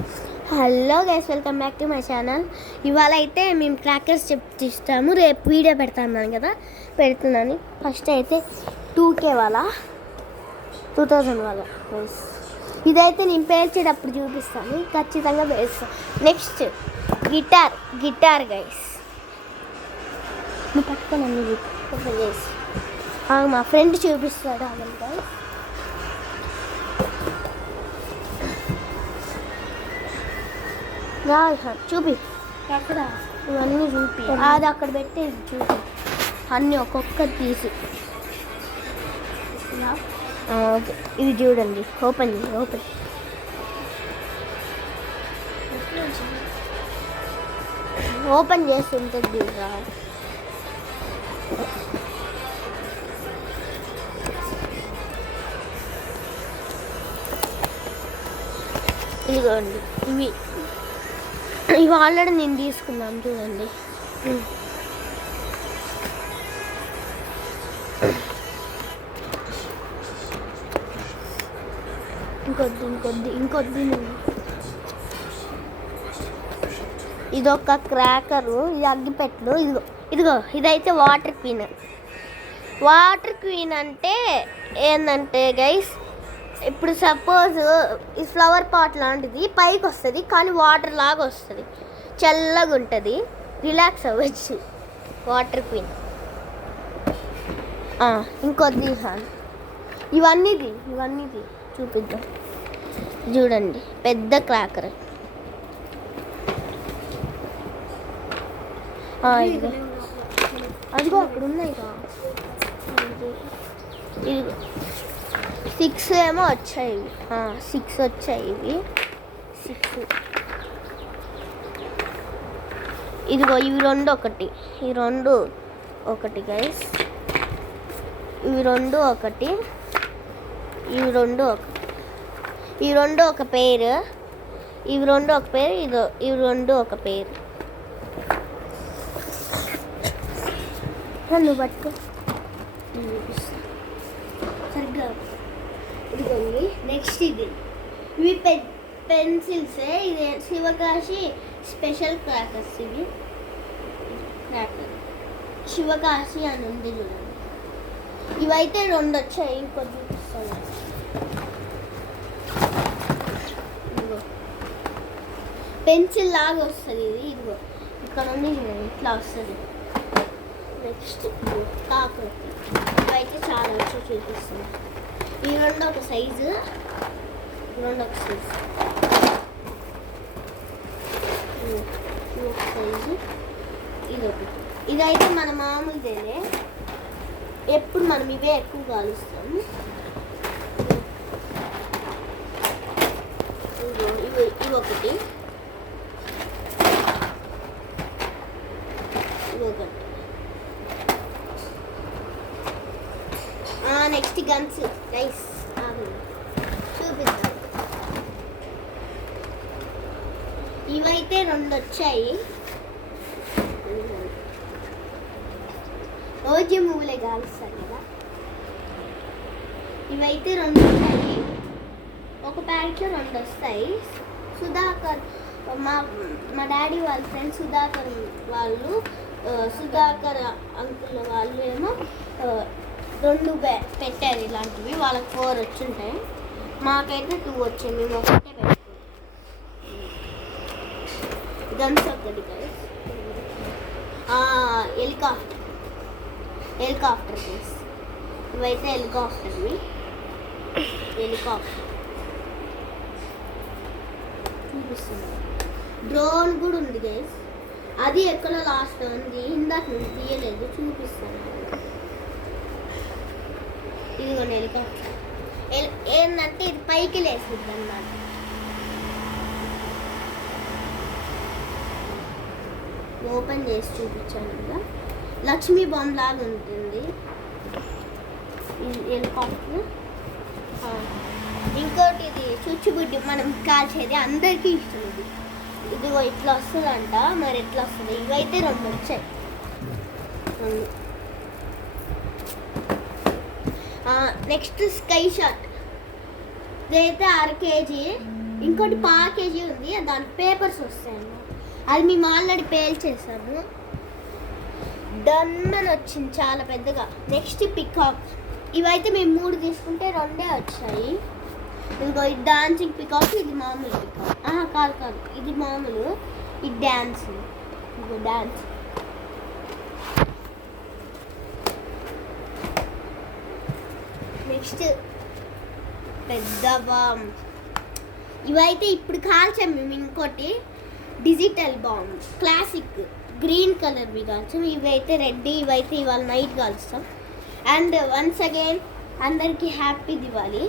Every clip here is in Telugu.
Hello guys, welcome back to my channel. ఇవాళ అయితే మేము క్రాకర్స్ చెప్తాము. రేపు వీడియో పెడతాను కదా, పెడుతున్నాను. ఫస్ట్ అయితే 2K వాళ్ళ 2000 వాళ్ళ గైస్. ఇదైతే నేను పేల్చేటప్పుడు చూపిస్తాను, ఖచ్చితంగా పేలుస్తాను. Next guitar guys. నువ్వు పట్టుకోనండి గైస్. మా ఫ్రెండ్ చూపిస్తాడు అవ్వండి గైస్. చూపి అక్కడ ఇవన్నీ చూపి, అది అక్కడ పెట్టేది చూపి, అన్నీ ఒక్కొక్కటి తీసి. ఓకే, ఇది చూడండి. ఓపెన్ ఓపెన్ చేసి ఉంటుంది చూడరా. ఇదిగోండి, ఇవి ఆల్రెడీ నేను తీసుకున్నాను చూడండి. ఇంకొద్ది ఇదొక క్రాకరు, ఇది అగ్గిపెట్లు. ఇదిగో ఇదైతే వాటర్ క్వీన్ అంటే ఏంటంటే గైస్, ఇప్పుడు సపోజ్ ఈ ఫ్లవర్ పాట్ లాంటిది పైకి వస్తుంది, కానీ వాటర్ లాగా వస్తుంది, చల్లగా ఉంటుంది, రిలాక్స్ అవ్వచ్చు. Water queen. ఇంకొద్ది ఇవన్నీది చూపిద్దాం. చూడండి, పెద్ద క్రాకర్. అదిగో అక్కడ ఉన్నాయి. ఇదిగో 6 ఏమో వచ్చాయి. 6 వచ్చాయి ఇవి. 6 ఇదిగో ఇవి రెండు ఒకటి గైస్. ఇవి రెండు ఒకటి, ఇవి రెండు ఒక పేరు, ఇవి రెండు ఒక పేరు, ఇవి రెండు ఒక పేరు. నువ్వు పట్టుకో సరిగ్గా. ఇదిగోండి, నెక్స్ట్ ఇవి పెన్సిల్సే. ఇది శివకాశి స్పెషల్ క్రాకర్స్. ఇవి క్రాకర్ శివకాశి అని ఉంది చూడండి. ఇవైతే 2 వచ్చాయి, ఇంకొద్ది చూపిస్తాను. ఇదిగో పెన్సిల్ లాగా వస్తుంది ఇది. ఇదిగో ఇక్కడ ఉంది చూడండి, ఇట్లా వస్తుంది. నెక్స్ట్ కాకరొత్తి. ఇవైతే చాలా వచ్చి చూపిస్తుంది. ఈ రెండు ఒక సైజు, ఇదైతే మన మామూలుదేలే, ఎప్పుడు మనం ఇవే ఎక్కువ కాలుస్తాము. ఇవి ఒకటి, నెక్స్ట్ గన్స్ గైస్ చూపిద్దాం. ఇవైతే 2 వచ్చాయి. రోజు మూలే కాలుస్తారు కదా. ఇవైతే 2 వచ్చాయి, ఒక ప్యాకెట్లో 2 వస్తాయి. సుధాకర్ మా డాడీ వాళ్ళ ఫ్రెండ్ సుధాకర్ వాళ్ళు, సుధాకర్ అంకుల్ వాళ్ళు ఏమో 2 పెట్టారు ఇలాంటివి. వాళ్ళకి 4 వచ్చుంటాయి, మాకైతే 2 వచ్చాయి. మేము ఒకటే పెట్టుకున్నాం. గన్స్ ఒకటి గైస్. Helicopter guys. ఇవైతే హెలికాప్టర్ చూపిస్తుంది. డ్రోన్ కూడా ఉంది గైస్, అది ఎక్కడ లాస్ట్ ఉంది, ఇందాక నేను తీయలేదు, చూపిస్తాను. ఇదిగోండి హెలికాప్టర్. ఏంటంటే ఇది పైకి లేస్తుంది అన్నమాట. ఓపెన్ చేసి చూపించాను కదా, లక్ష్మీ బాంబ్ లాగా ఉంటుంది హెలికాప్టర్. ఇంకోటి ఇది చుచ్చుబుడ్డి మనం కాల్చేది, అందరికీ ఇష్టం ఇది. ఇదిగో ఇట్లా వస్తుందంట, మరి ఎట్లా వస్తుంది. ఇవైతే 2 వచ్చాయి. Next sky shot. ఇదైతే 1/2 kg ఇంకోటి ప్యాకేజీ ఉంది, దానికి పేపర్స్ వస్తాయన్నమాట. అది మేము ఆల్రెడీ పేల్ చేసాము. డన్ అని వచ్చింది చాలా పెద్దగా. Next peacock. ఇవైతే మేము 3 తీసుకుంటే 2 వచ్చాయి. ఇదిగో ఇది డాన్సింగ్ పికాక్, ఇది మామూలు పికాక్. కాదు ఇది మామూలు, ఇది డ్యాన్స్. ఇదిగో డ్యాన్స్. నెక్స్ట్ పెద్ద బాంబ్. ఇవైతే ఇప్పుడు కాల్చాం మేము. ఇంకోటి డిజిటల్ బాంబ్ క్లాసిక్ గ్రీన్ కలర్వి కాల్చాం. ఇవైతే రెడ్. ఇవైతే ఇవాళ నైట్ కాల్స్తాం. అండ్ వన్స్ అగైన్ అందరికీ హ్యాపీ దివాలి.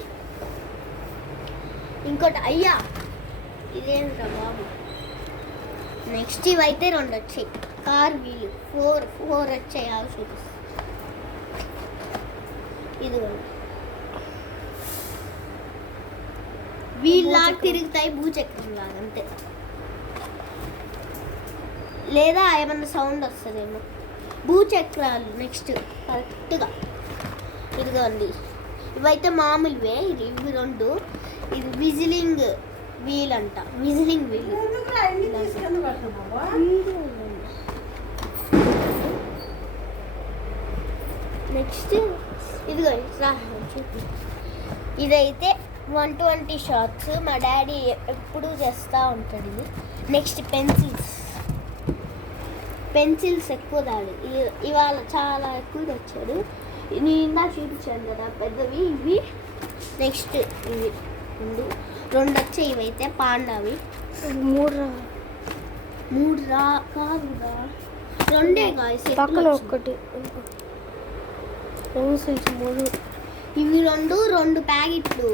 ఇంకోటి అయ్యా ఇదేంట్రా బాబు. నెక్స్ట్ ఇవైతే 2 వచ్చాయి. కార్ వీలు 4 వచ్చాయి. అవి చూపిస్తాను. ఇదిగోండి, వీళ్ళ తిరుగుతాయి భూచక్రం లాగా అంతే. లేదా ఏమన్నా సౌండ్ వస్తుందేమో. భూచక్రాలు నెక్స్ట్ కరెక్ట్గా. ఇదిగోండి, ఇవైతే మామూలువే. ఇవి 2. ఇది విజిలింగ్ వీల్ అంట. Whistling wheel. నెక్స్ట్ ఇదిగో ఇదైతే 120 షాట్స్. మా డాడీ ఎప్పుడూ చేస్తూ ఉంటాడు ఇది. నెక్స్ట్ పెన్సిల్స్ ఎక్కువ దాడి. ఇవాళ చాలా ఎక్కువ తెచ్చాడు. నేను ఇందా చూపించాను కదా పెద్దవి ఇవి. నెక్స్ట్ ఇవి 2 వచ్చాయి. ఇవైతే పాండావి. 3 కాదురా, 2 గాయస్. పక్కన ఒకటి ఇవి 2 ప్యాకెట్లు.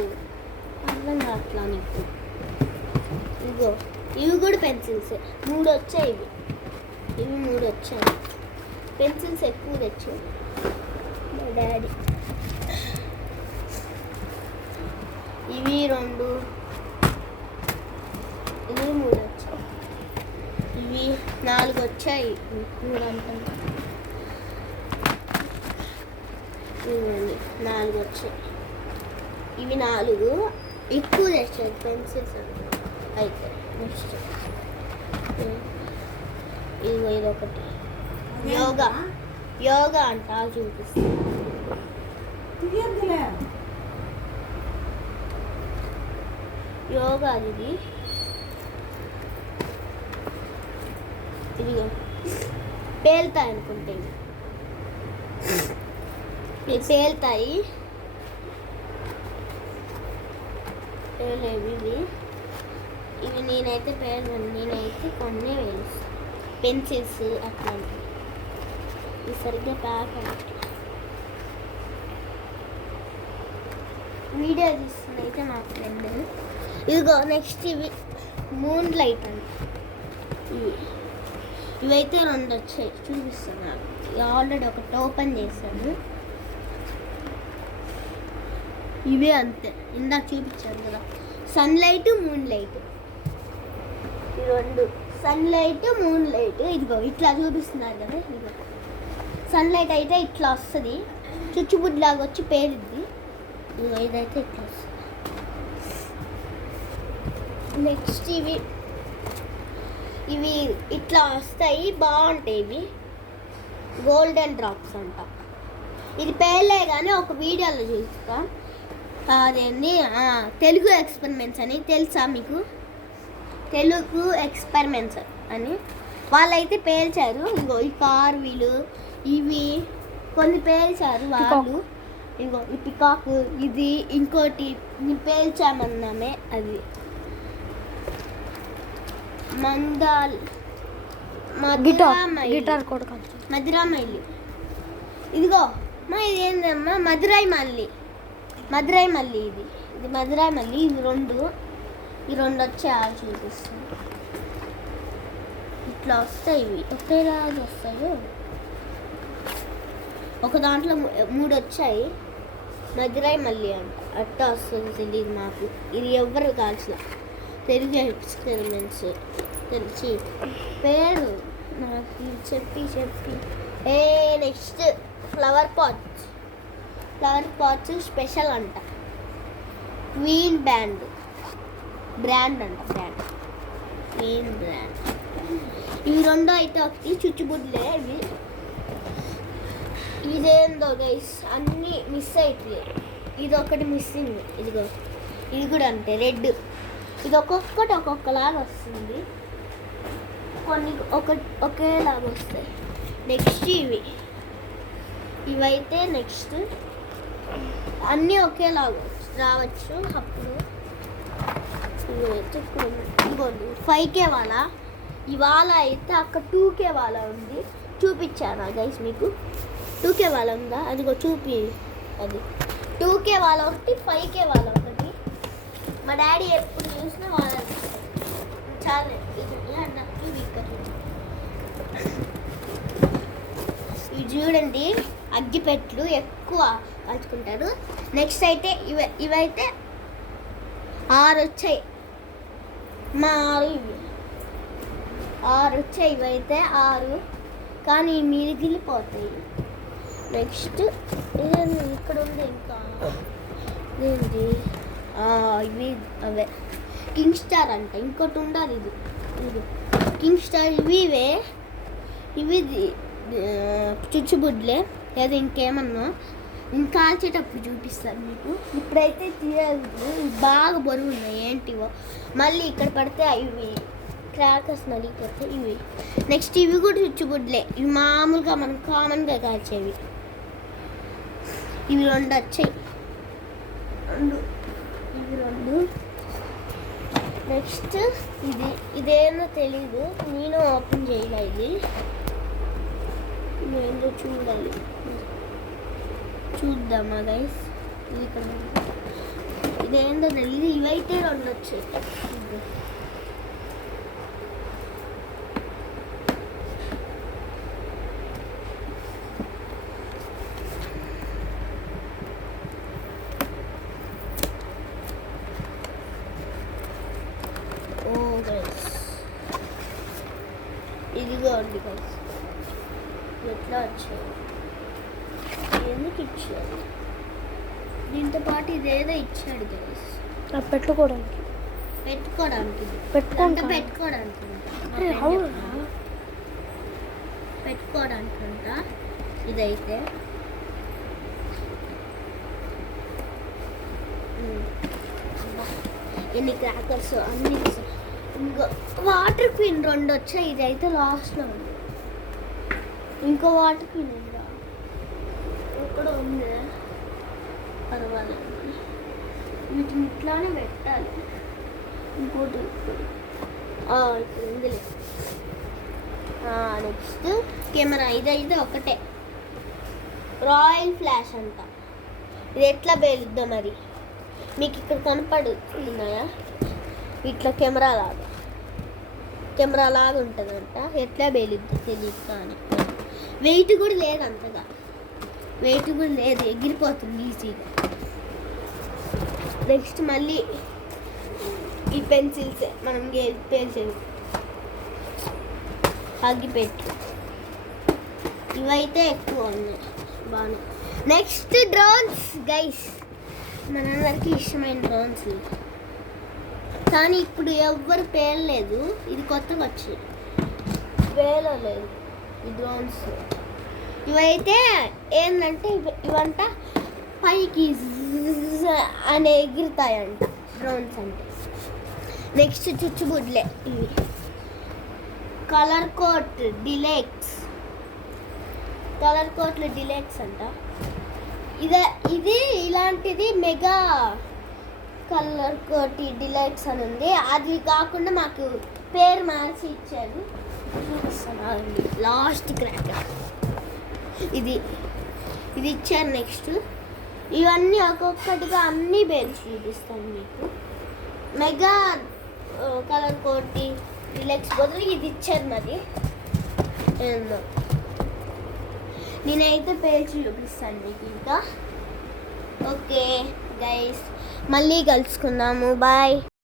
అర్థం కావట్లా నీకు. ఇదిగో ఇవి కూడా పెన్సిల్స్ 3 వచ్చాయి. ఇవి 3 వచ్చాయి. పెన్సిల్స్ ఎక్కువ తెచ్చాడు మా డాడీ. ఇవి 2, ఇవి 3 వచ్చాయి. ఇవి 4 వచ్చాయి. 3 అంటాను. ఇవి 4 వచ్చాయి. ఇవి 4 ఎక్కువ తెచ్చాడు పెన్సిల్స్ అయితే. నెక్స్ట్ ఇదొకటి యోగా అంట. చూపిస్తాను. యోగా ఇది. ఇదిగో పేలుతాయి అనుకుంటే. ఇవి పేలుతాయి. పేలేవి ఇవి నేనైతే పేలను. నేనైతే కొన్ని వేలుస్తాను. పెన్సిల్స్ అట్లాంటివి. ఇది సరిగ్గా ప్యాక్ అన్నట్టు. వీడియో తీస్తుంది అయితే మా ఫ్రెండ్. ఇదిగో నెక్స్ట్ ఇవి మూన్ లైట్ అండి. ఇవైతే 2 వచ్చాయి. చూపిస్తున్నాను. ఆల్రెడీ ఒకటి ఓపెన్ చేశాను. ఇవే అంతే, ఇందాక చూపించాను కదా. Sunlight, moon light. ఈ 2 సన్లైట్, మూన్ లైట్. ఇదిగో ఇట్లా చూపిస్తున్నారు కదా. ఇదిగో సన్లైట్ అయితే ఇట్లా వస్తుంది, చుచ్చుబుడ్లాగా వచ్చి పేరుద్ది. ఇదిగో ఇదైతే ఇట్లా వస్తుంది. నెక్స్ట్ ఇవి ఇట్లా వస్తాయి, బాగుంటాయి. ఇవి గోల్డెన్ డ్రాప్స్ అంట. ఇది పేర్లే కానీ ఒక వీడియోలో చూస్తా. అదేంటి తెలుగు ఎక్స్పెరిమెంట్స్ అని తెలుసా మీకు? తెలుగు ఎక్స్పెరిమెంట్స్ అని వాళ్ళైతే పేల్చారు. ఇగో ఈ కార్ వీలు ఇవి కొన్ని పేల్చారు వాళ్ళు. ఇగో ఈ పికాక్ ఇది. ఇంకోటి పేల్చామన్నామే అది మధురామైలి. ఇదిగో మా ఇది ఏందమ్మా మధురై మల్లి. ఇది మధురై మల్లి. ఇవి 2 వచ్చి చూపిస్తాను. ఇట్లా వస్తాయి. ఇవి ఒకేలాగా వస్తాయి. ఒక దాంట్లో 3 వచ్చాయి. మధురై మల్లి అంట. అట్లా వస్తుంది తెలియదు మాకు. ఇది ఎవ్వరు కాల్చిన తెలుగు ఎక్స్పెరిమెంట్స్ తెలిసి పేరు నాకు చెప్పి నెక్స్ట్ ఫ్లవర్ పాట్స్ స్పెషల్ అంట. క్వీన్ బ్యాండ్ బ్రాండ్ అంట, బ్రాండ్ ఏం బ్రాండ్. ఇవి రెండు అయితే ఒకటి చుచ్చుబుడ్లే ఇవి. ఇదేందో గైస్ అన్నీ మిస్ అవుతుంది. ఇది ఒకటి మిస్సింగ్. ఇదిగో ఇది కూడా అంతే రెడ్. ఇది ఒక్కొక్కటి ఒక్కొక్కలాగా వస్తుంది, కొన్ని ఒకేలాగా వస్తాయి. నెక్స్ట్ ఇవైతే నెక్స్ట్ అన్నీ ఒకేలాగా రావచ్చు. అప్పుడు ఇదిగోండి 5K వాళ్ళ. ఇవాళ అయితే అక్కడ 2K వాళ్ళ ఉంది, చూపించాను గైస్ మీకు. 2K వాళ్ళ ఉందా, అదిగో చూపి. అది 2K వాళ్ళ ఒకటి, 5K వాళ్ళ ఒకటి. మా డాడీ ఎప్పుడు చూసినా వాళ్ళ చాలా ఇవి చూడండి, అగ్గిపెట్లు ఎక్కువ కాల్చుకుంటారు. నెక్స్ట్ అయితే ఇవైతే 6 వచ్చాయి. మా 6 వచ్చాయి. ఇవైతే 6 కానీ మిగిలిపోతాయి. నెక్స్ట్ ఇక్కడ ఉంది ఇంకా ఏంటి, ఇవి అవే కింగ్ స్టార్ అంట. ఇంకోటి ఉండాలి ఇది కింగ్ స్టార్. ఇవి చుచ్చుబుడ్లే లేదా ఇంకేమన్నా ఇంకా కాల్చేటప్పుడు చూపిస్తాను మీకు. ఇప్పుడైతే తీయాలి, బాగా బరువు ఉన్నాయి ఏంటివో. మళ్ళీ ఇక్కడ పడితే ఇవి క్రాకర్స్ నలిగిపోతే ఇవి. నెక్స్ట్ ఇవి కూడా చుచ్చుబుడ్లే. ఇవి మామూలుగా మనం కామన్గా కాల్చేవి. ఇవి 2 వచ్చాయి, ఇవి 2. నెక్స్ట్ ఇదేమో తెలీదు, నేను ఓపెన్ చేయలే. ఏంటో చూడాలి, చూద్దామా గైస్. ఇదేందో తెలియదు. ఇవైతే 2 వచ్చాయి. ఇదిగోండి గైస్, ఎట్లా వచ్చాయి, ఎందుకు ఇచ్చాడు. దీంతో పాటు ఇదేదో ఇచ్చాడు గైస్, పెట్టుకోవడానికి పెట్టుకోవడానికి ఇదైతే ఎన్ని క్రాకర్స్ అన్ని. ఇంకో వాటర్ క్వీన్ 2 వచ్చాయి. ఇదైతే లాస్ట్లో ఉంది. ఇంకో వాటర్ క్వీన్ ఉందా, ఇక్కడ ఉంది, పర్వాలేదు. వీటిని ఇట్లానే పెట్టాలి. ఇంకోటి ఇప్పుడు ఉందిలే. Next camera. ఇదైతే ఒకటే రాయల్ ఫ్లాష్ అంట. ఇది ఎట్లా పేలుద్దాం మరి, మీకు ఇక్కడ కనపడుతున్నాయా? ఇట్లా కెమెరా లాగా ఉంటుందంట. ఎట్లా పేలుద్దో తెలియదు, కానీ వెయిట్ కూడా లేదు, అంతగా వెయిట్ కూడా లేదు, ఎగిరిపోతుంది ఈజీగా. నెక్స్ట్ మళ్ళీ ఈ పెన్సిల్సే మనం పెన్సిల్ అగ్గిపెట్టు. ఇవైతే ఎక్కువ ఉన్నాయి బాగా. నెక్స్ట్ డ్రోన్స్ గైస్, మనందరికీ ఇష్టమైన డ్రోన్స్. కానీ ఇప్పుడు ఎవ్వరు పేలలేదు. ఇది కొత్తగా వచ్చింది, పేలలేదు ఈ డ్రోన్స్. ఇవైతే ఏంటంటే ఇవంట పైకి అని ఎగురుతాయంట డ్రోన్స్ అంటే. నెక్స్ట్ చుచ్చుబుడ్లే. ఇవి కలర్ కోట్ డిలెక్స్ అంట. ఇది ఇలాంటిది మెగా కలర్ కోటి డిలైట్స్ అని ఉంది. అది కాకుండా మాకు పేరు మార్చి ఇచ్చారు. లాస్ట్ క్రాకర్ ఇది ఇచ్చారు. నెక్స్ట్ ఇవన్నీ ఒక్కొక్కటిగా అన్నీ పేర్చి చూపిస్తాను మీకు. మెగా కలర్ కోటి డిలెక్స్ బదులు ఇది ఇచ్చారు. మరి ఏందో నేనైతే పేర్చి చూపిస్తాను మీకు ఇంకా. ఓకే గైస్, మళ్ళీ కలుసుకుందాము, బాయ్.